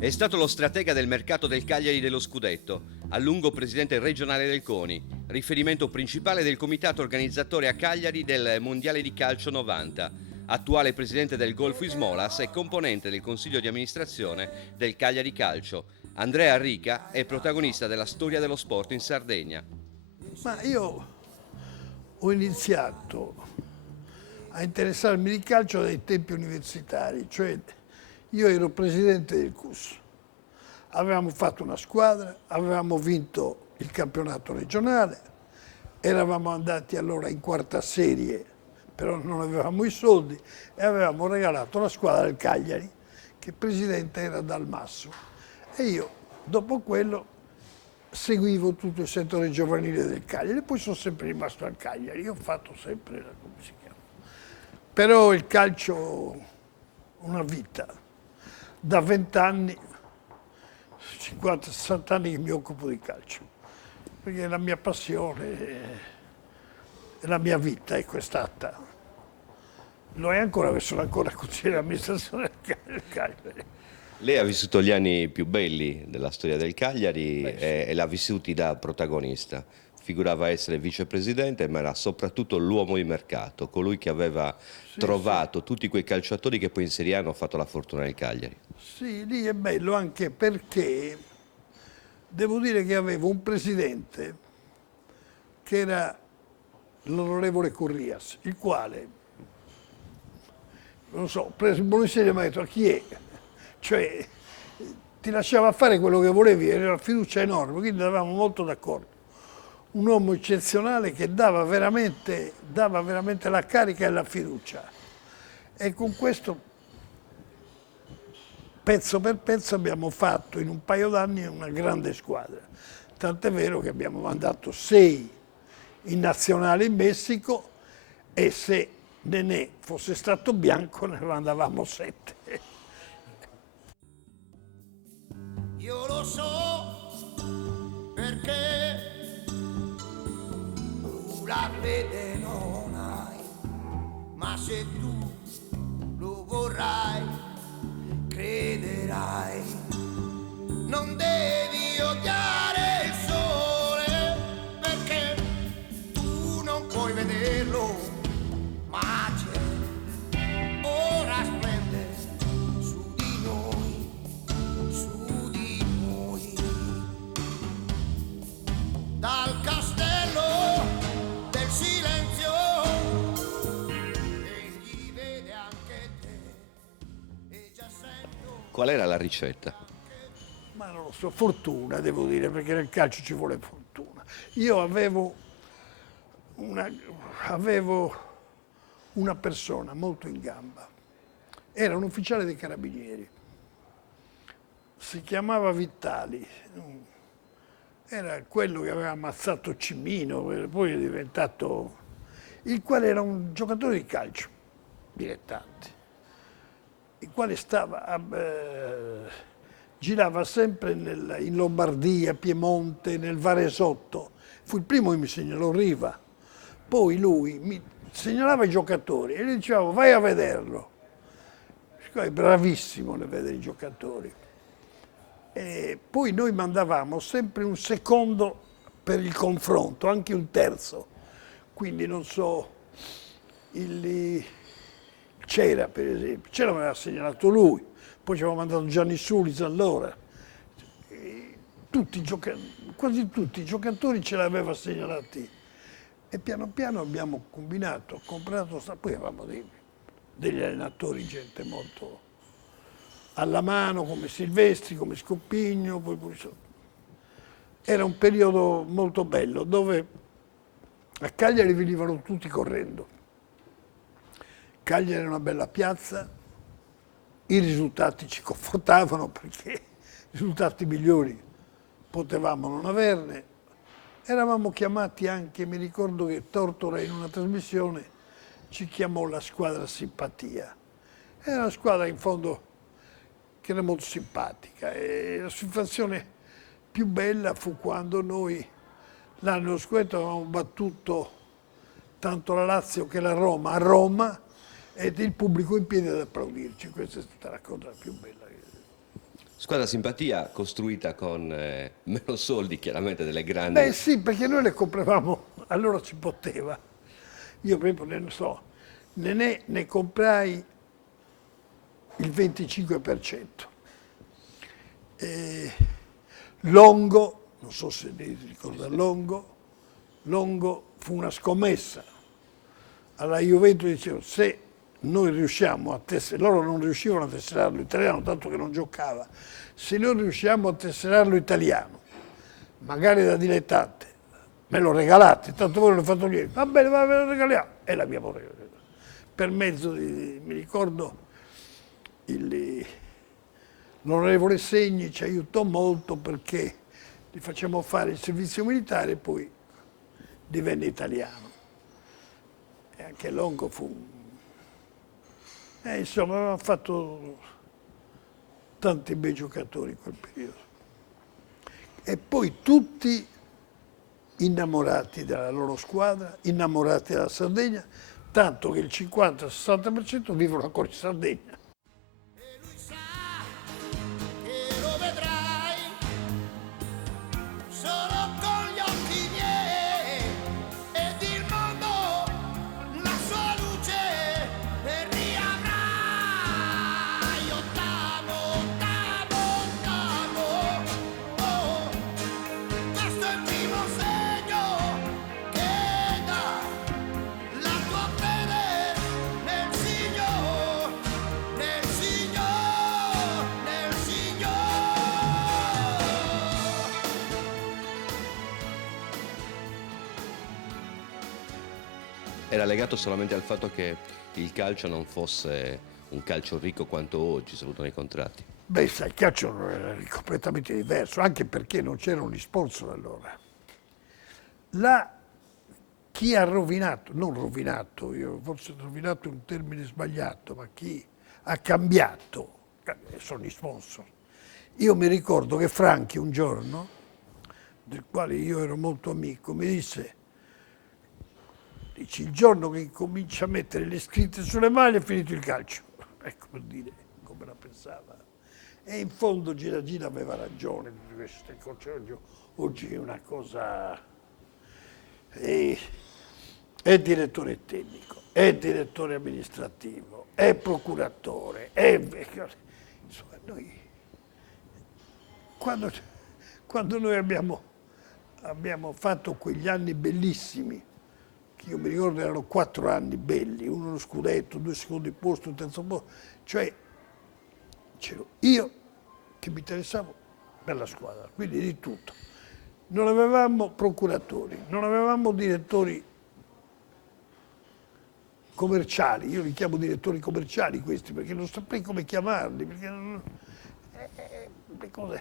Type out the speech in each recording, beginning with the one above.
È stato lo stratega del mercato del Cagliari dello scudetto, a lungo presidente regionale del CONI, riferimento principale del comitato organizzatore a Cagliari del Mondiale di Calcio 90, attuale presidente del Golfo Ismolas e componente del consiglio di amministrazione del Cagliari Calcio. Andrea Rica è protagonista della storia dello sport in Sardegna. Ma io ho iniziato a interessarmi di calcio dai tempi universitari, cioè io ero presidente del CUS. Avevamo fatto una squadra, avevamo vinto il campionato regionale, eravamo andati allora in quarta serie, però non avevamo i soldi e avevamo regalato la squadra al Cagliari, che presidente era Dalmasso. E io, dopo quello, seguivo tutto il settore giovanile del Cagliari, poi sono sempre rimasto al Cagliari, io ho fatto sempre, come si chiama. Però il calcio, una vita, da 20 anni, 50-60 anni che mi occupo di calcio, perché è la mia passione, è la mia vita, ecco, è stata. Lo è ancora, sono ancora consigliere di amministrazione del Cagliari. Lei ha vissuto gli anni più belli della storia del Cagliari Beh, sì. e l'ha vissuti da protagonista. Figurava essere vicepresidente, ma era soprattutto l'uomo di mercato, colui che aveva Sì, sì. trovato tutti quei calciatori che poi in Serie A hanno fatto la fortuna del Cagliari. Sì, lì è bello anche perché devo dire che avevo un presidente che era l'onorevole Corrias, il quale, non so, preso il buon insieme e mi ha detto chi è? Cioè, ti lasciava fare quello che volevi, era una fiducia enorme, quindi eravamo molto d'accordo. Un uomo eccezionale che dava veramente la carica e la fiducia. E con questo, pezzo per pezzo, abbiamo fatto in un paio d'anni una grande squadra. Tant'è vero che abbiamo mandato 6 in nazionale in Messico e se Nenè fosse stato bianco ne mandavamo 7. Io lo so perché tu la fede non hai, ma se tu lo vorrai, crederai. Non devi odiare il sole perché tu non puoi vederlo, ma c'è, ora splende su di noi, su di noi. Dal castello del silenzio egli vede anche te e già sento. Qual era la ricetta? Ma non lo so, fortuna devo dire, perché nel calcio ci vuole fortuna. Io una, avevo una persona molto in gamba, era un ufficiale dei carabinieri, si chiamava Vittali, era quello che aveva ammazzato Cimino, poi è diventato, il quale era un giocatore di calcio, dilettante, il quale girava sempre in Lombardia, Piemonte, nel Varesotto. Fu il primo che mi segnalò Riva. Poi lui mi segnalava i giocatori e gli dicevo vai a vederlo. È bravissimo nel vedere i giocatori. E poi noi mandavamo sempre un secondo per il confronto, anche un terzo. Quindi non so, c'era per esempio, ce l'aveva segnalato lui, poi ci aveva mandato Gianni Sulis allora. Quasi tutti i giocatori ce l'aveva segnalati. E piano piano abbiamo combinato, comprato, poi avevamo degli allenatori, gente molto alla mano, come Silvestri, come Scoppigno. Era un periodo molto bello, dove a Cagliari venivano tutti correndo. Cagliari era una bella piazza, i risultati ci confortavano perché i risultati migliori potevamo non averne. Eravamo chiamati anche, mi ricordo che Tortora in una trasmissione ci chiamò la squadra simpatia. Era una squadra in fondo che era molto simpatica e la soddisfazione più bella fu quando noi l'anno scorso avevamo battuto tanto la Lazio che la Roma a Roma ed il pubblico in piedi ad applaudirci. Questa è stata la cosa più bella. Squadra simpatia costruita con meno soldi, chiaramente, delle grandi. Beh sì, perché noi le compravamo, allora si poteva. Io per esempio, ne so, ne comprai il 25%. E Longo, non so se vi ricorda Longo fu una scommessa. Alla Juventus dicevano, se noi riusciamo a tesserarlo, loro non riuscivano a tesserarlo italiano, tanto che non giocava, se noi riusciamo a tesserarlo italiano, magari da dilettante, me lo regalate, tanto voi non l'avete fatto niente, va bene, ve lo regaliamo, e l'abbiamo regalato. Per mezzo di, mi ricordo, l'onorevole Segni ci aiutò molto perché gli facciamo fare il servizio militare e poi divenne italiano. E anche Longo fu... insomma, avevamo fatto tanti bei giocatori in quel periodo. E poi tutti innamorati della loro squadra, innamorati della Sardegna, tanto che il 50-60% vivono ancora in Sardegna. E lui sa che lo vedrai solo con gli occhi miei ed il mondo la sua luce e riavrai. Ottavo, ottavo, ottavo, oh, questo è il primo segno che dà la tua fede nel Signore, nel Signore, nel Signore. Era legato solamente al fatto che il calcio non fosse un calcio ricco quanto oggi, soprattutto nei contratti. Beh, sai, il calcio era completamente diverso, anche perché non c'erano gli sponsor allora. Là, chi ha rovinato, non rovinato, io forse rovinato è un termine sbagliato, ma chi ha cambiato sono gli sponsor. Io mi ricordo che Franchi un giorno, del quale io ero molto amico, mi disse, il giorno che comincia a mettere le scritte sulle maglie è finito il calcio. Ecco, per dire come la pensava. E in fondo Gina aveva ragione di queste cose. Oggi è una cosa... È direttore tecnico, è direttore amministrativo, è procuratore, insomma, noi, quando noi abbiamo fatto quegli anni bellissimi, che io mi ricordo erano 4 anni belli, uno scudetto, 2 secondi posto, un terzo posto, cioè c'ero io che mi interessavo per la squadra, quindi di tutto. Non avevamo procuratori, non avevamo direttori commerciali, io li chiamo direttori commerciali questi perché non saprei come chiamarli, perché le cose...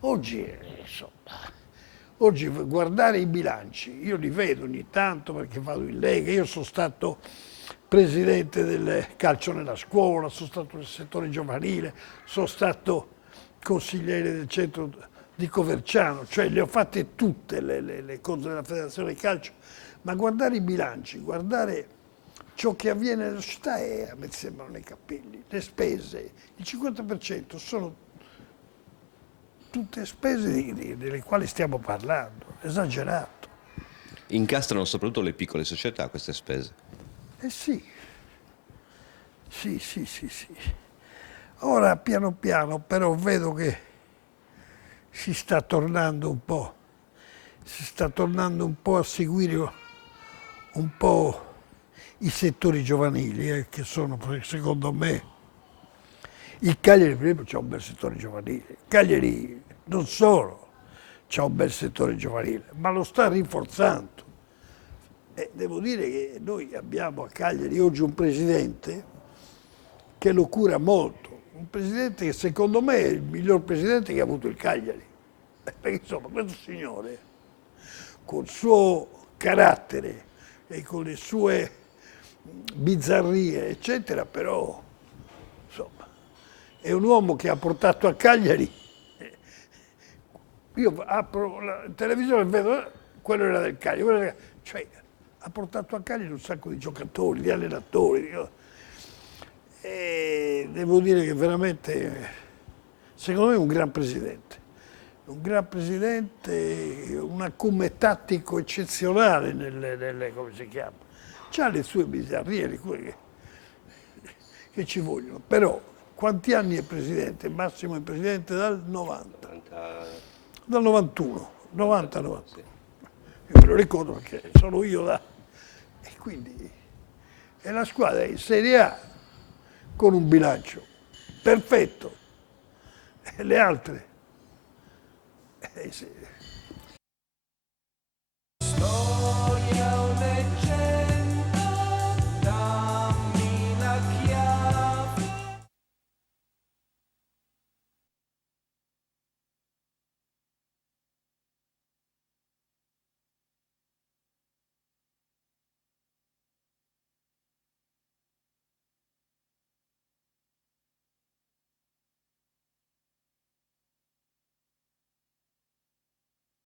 Oggi, insomma, oggi guardare i bilanci, io li vedo ogni tanto perché vado in Lega, io sono stato presidente del calcio nella scuola, sono stato nel settore giovanile, sono stato consigliere del centro di Coverciano, cioè le ho fatte tutte le cose della federazione di calcio, ma guardare i bilanci, guardare ciò che avviene nella società a me sembrano nei capelli. Le spese, il 50% sono tutte spese delle quali stiamo parlando, esagerato. Incastrano soprattutto le piccole società queste spese. Eh sì, sì. Ora piano piano però vedo che si sta tornando un po' a seguire un po' i settori giovanili, che sono, secondo me, il Cagliari per esempio c'ha un bel settore giovanile, il Cagliari non solo c'ha un bel settore giovanile, ma lo sta rinforzando. E devo dire che noi abbiamo a Cagliari oggi un presidente che lo cura molto, un presidente che secondo me è il miglior presidente che ha avuto il Cagliari. Perché insomma questo signore, col suo carattere e con le sue bizzarrie, eccetera, però insomma è un uomo che ha portato a Cagliari. Io apro la televisione e vedo quello era del Cagliari, cioè ha portato a Cagliari un sacco di giocatori, di allenatori. E devo dire che veramente Secondo me è un gran presidente, un acume tattico eccezionale come si chiama. C'ha le sue bizzarrie, quelle che ci vogliono, però quanti anni è presidente? Massimo è presidente dal 90, dal 91, 90-90. Sì. Io me lo ricordo perché sono io là. E quindi è la squadra in Serie A con un bilancio perfetto. E le altre?